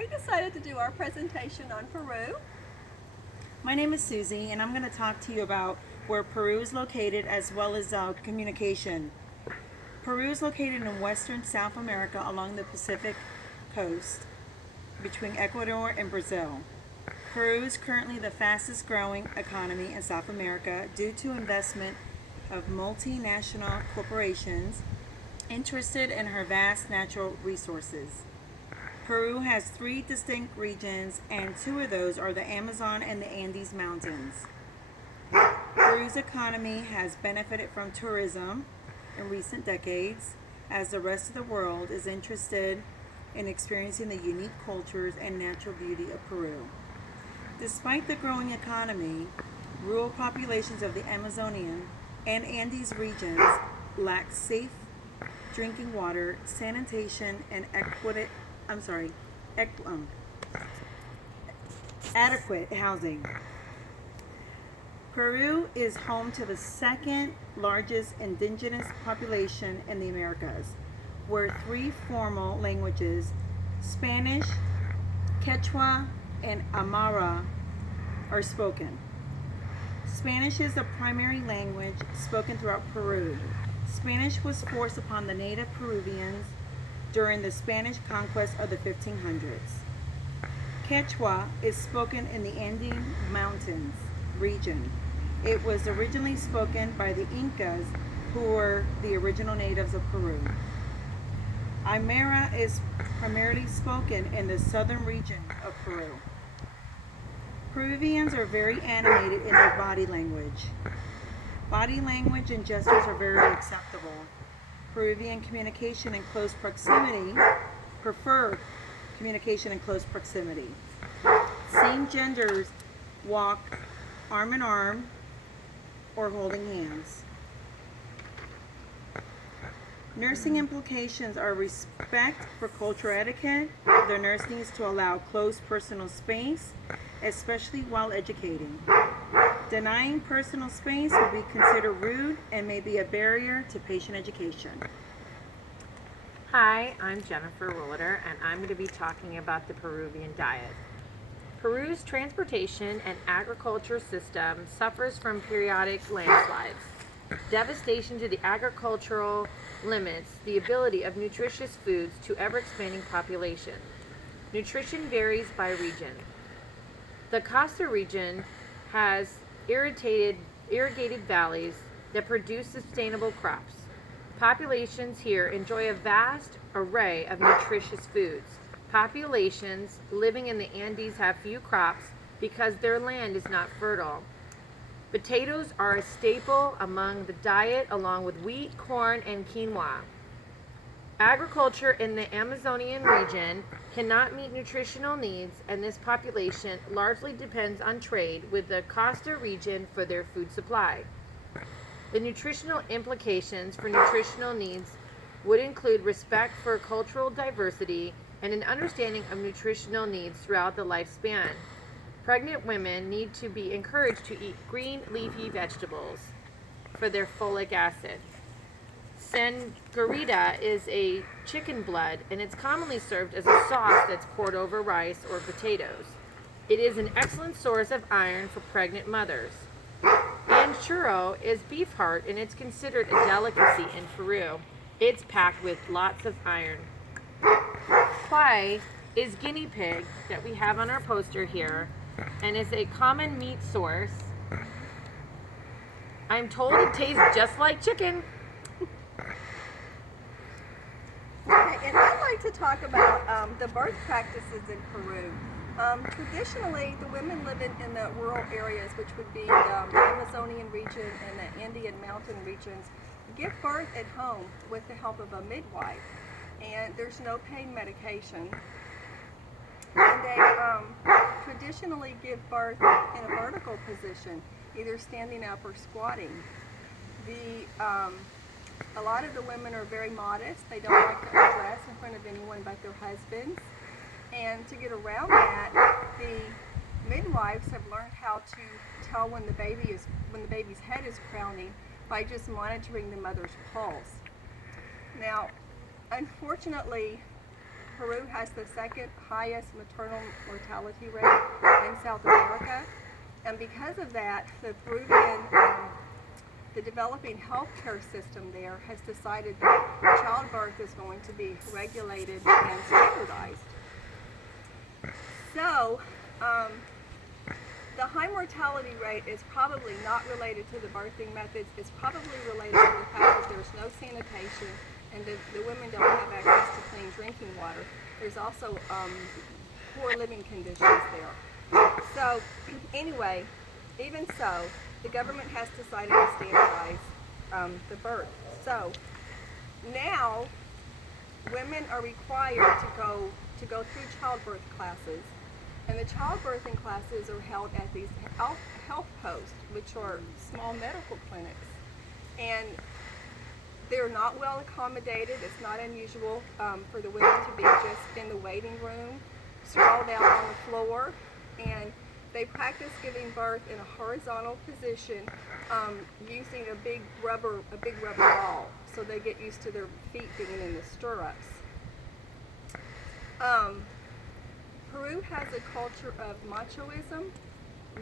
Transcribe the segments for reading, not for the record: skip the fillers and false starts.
we decided to do our presentation on Peru. My name is Susie, and I'm going to talk to you about where Peru is located as well as communication. Peru is located in western South America along the Pacific coast between Ecuador and Brazil. Peru is currently the fastest growing economy in South America due to investment of multinational corporations interested in her vast natural resources. Peru has 3 distinct regions, and 2 of those are the Amazon and the Andes Mountains. Peru's economy has benefited from tourism in recent decades, as the rest of the world is interested in experiencing the unique cultures and natural beauty of Peru. Despite the growing economy, rural populations of the Amazonian and Andes regions lack safe drinking water, sanitation, and adequate housing. Peru is home to the second largest indigenous population in the Americas, where 3 formal languages, Spanish, Quechua, and Aymara, are spoken. Spanish is the primary language spoken throughout Peru. Spanish was forced upon the native Peruvians during the Spanish conquest of the 1500s. Quechua is spoken in the Andean Mountains region. It was originally spoken by the Incas, who were the original natives of Peru. Aymara is primarily spoken in the southern region of Peru. Peruvians are very animated in their body language. Body language and gestures are very acceptable. Peruvian communication in close proximity prefer communication in close proximity. Same genders walk arm in arm or holding hands. Nursing implications are respect for cultural etiquette. The nurse needs to allow close personal space, especially while educating. Denying personal space would be considered rude and may be a barrier to patient education. Hi, I'm Jennifer Rolliter, and I'm going to be talking about the Peruvian diet. Peru's transportation and agriculture system suffers from periodic landslides. Devastation to the agricultural limits the ability of nutritious foods to ever-expanding population. Nutrition varies by region. The Costa region has irrigated valleys that produce sustainable crops. Populations here enjoy a vast array of nutritious foods. Populations living in the Andes have few crops because their land is not fertile. Potatoes are a staple among the diet, along with wheat, corn, and quinoa. Agriculture in the Amazonian region cannot meet nutritional needs, and this population largely depends on trade with the Costa region for their food supply. The nutritional implications for nutritional needs would include respect for cultural diversity and an understanding of nutritional needs throughout the lifespan. Pregnant women need to be encouraged to eat green leafy vegetables for their folic acid. Sangria is a chicken blood, and it's commonly served as a sauce that's poured over rice or potatoes. It is an excellent source of iron for pregnant mothers. And churro is beef heart, and it's considered a delicacy in Peru. It's packed with lots of iron. Kwai is guinea pig that we have on our poster here, and is a common meat source. I'm told it tastes just like chicken. Okay, and I'd like to talk about the birth practices in Peru. Traditionally, the women living in the rural areas, which would be the Amazonian region and the Andean mountain regions, give birth at home with the help of a midwife. And there's no pain medication. And they traditionally give birth in a vertical position, either standing up or squatting. A lot of the women are very modest. They don't like to undress in front of anyone but their husbands. And to get around that, the midwives have learned how to tell when the baby's head is crowning by just monitoring the mother's pulse. Now, unfortunately, Peru has the second highest maternal mortality rate in South America. And because of that, the Peruvian, the developing healthcare system there has decided that childbirth is going to be regulated and standardized. So, the high mortality rate is probably not related to the birthing methods. It's probably related to the fact that there's no sanitation and the women don't have access to clean drinking water. There's also poor living conditions there. So anyway, even so, the government has decided to standardize the birth. So now women are required to go through childbirth classes. And the childbirthing classes are held at these health posts, which are small medical clinics. And they're not well accommodated. It's not unusual for the women to be just in the waiting room, sprawled out on the floor. And they practice giving birth in a horizontal position using a big rubber ball. So they get used to their feet being in the stirrups. Peru has a culture of machoism.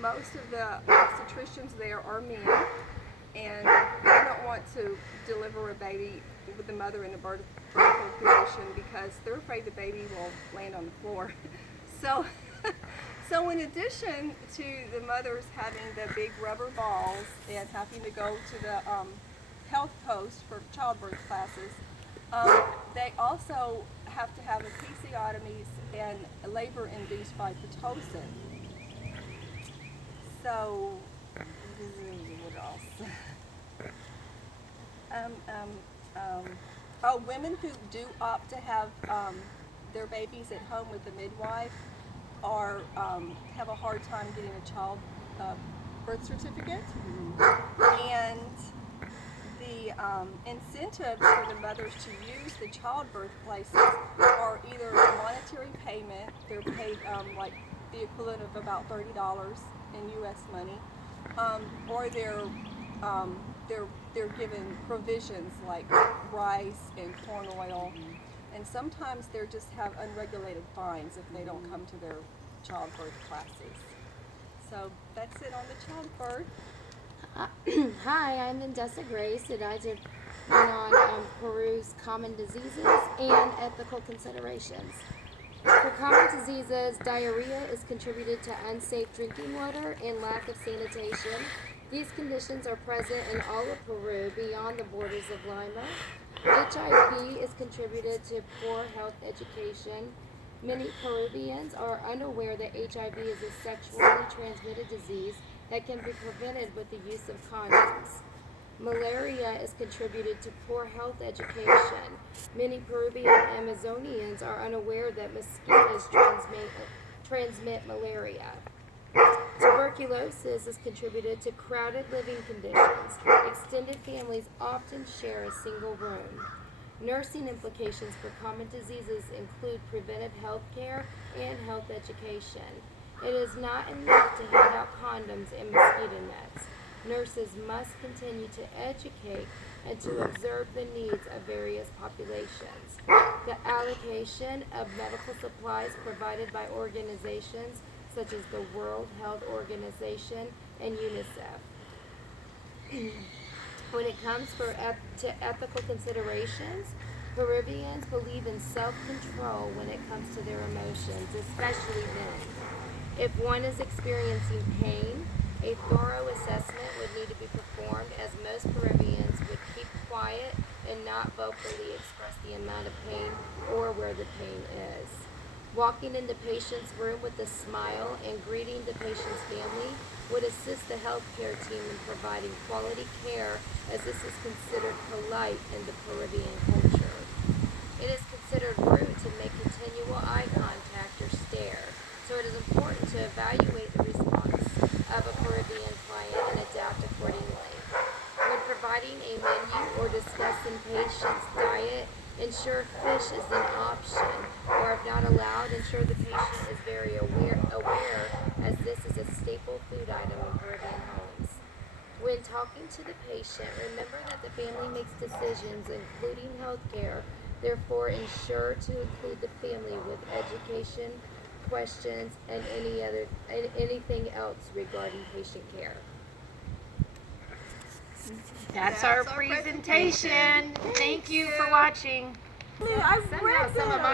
Most of the obstetricians there are men, and they don't want to deliver a baby with the mother in a vertical position because they're afraid the baby will land on the floor. So in addition to the mothers having the big rubber balls and having to go to the health post for childbirth classes, they also have to have episiotomies and labor induced by Pitocin. So, what else? Women who do opt to have their babies at home with the midwife have a hard time getting a child birth certificate, and the incentives for the mothers to use the childbirth places are either monetary payment. They're paid like the equivalent of about $30 in U.S. money, or they're given provisions like rice and corn oil, and sometimes they just have unregulated fines if they don't come to their childbirth classes. So that's it on the childbirth. Hi, I'm Vendessa Grace, and I did one on Peru's common diseases and ethical considerations. For common diseases, diarrhea is contributed to unsafe drinking water and lack of sanitation. These conditions are present in all of Peru beyond the borders of Lima. HIV is contributed to poor health education. Many Peruvians are unaware that HIV is a sexually transmitted disease that can be prevented with the use of condoms. Malaria is contributed to poor health education. Many Peruvian Amazonians are unaware that mosquitoes transmit malaria. Tuberculosis is contributed to crowded living conditions. Extended families often share a single room. Nursing implications for common diseases include preventive health care and health education. It is not enough to hand out condoms and mosquito nets. Nurses must continue to educate and to observe the needs of various populations. The allocation of medical supplies provided by organizations such as the World Health Organization and UNICEF. When it comes to ethical considerations, Peruvians believe in self-control when it comes to their emotions, especially men. If one is experiencing pain, a thorough assessment would need to be performed, as most Peruvians would keep quiet and not vocally express the amount of pain or where the pain is. Walking in the patient's room with a smile and greeting the patient's family would assist the healthcare team in providing quality care, as this is considered polite in the Peruvian culture. It is considered rude to make continual eye contact or stare, so it is important to evaluate the response of a Peruvian client and adapt accordingly. When providing a menu or discussing patient's diet, ensure fish is an option, or if not allowed, ensure the patient is very aware as this is a staple food item in Peruvian homes. When talking to the patient, remember that the family makes decisions, including health care, Therefore, ensure to include the family with education, questions, and anything else regarding patient care. That's our presentation. Thank you for watching. I've read Some of them.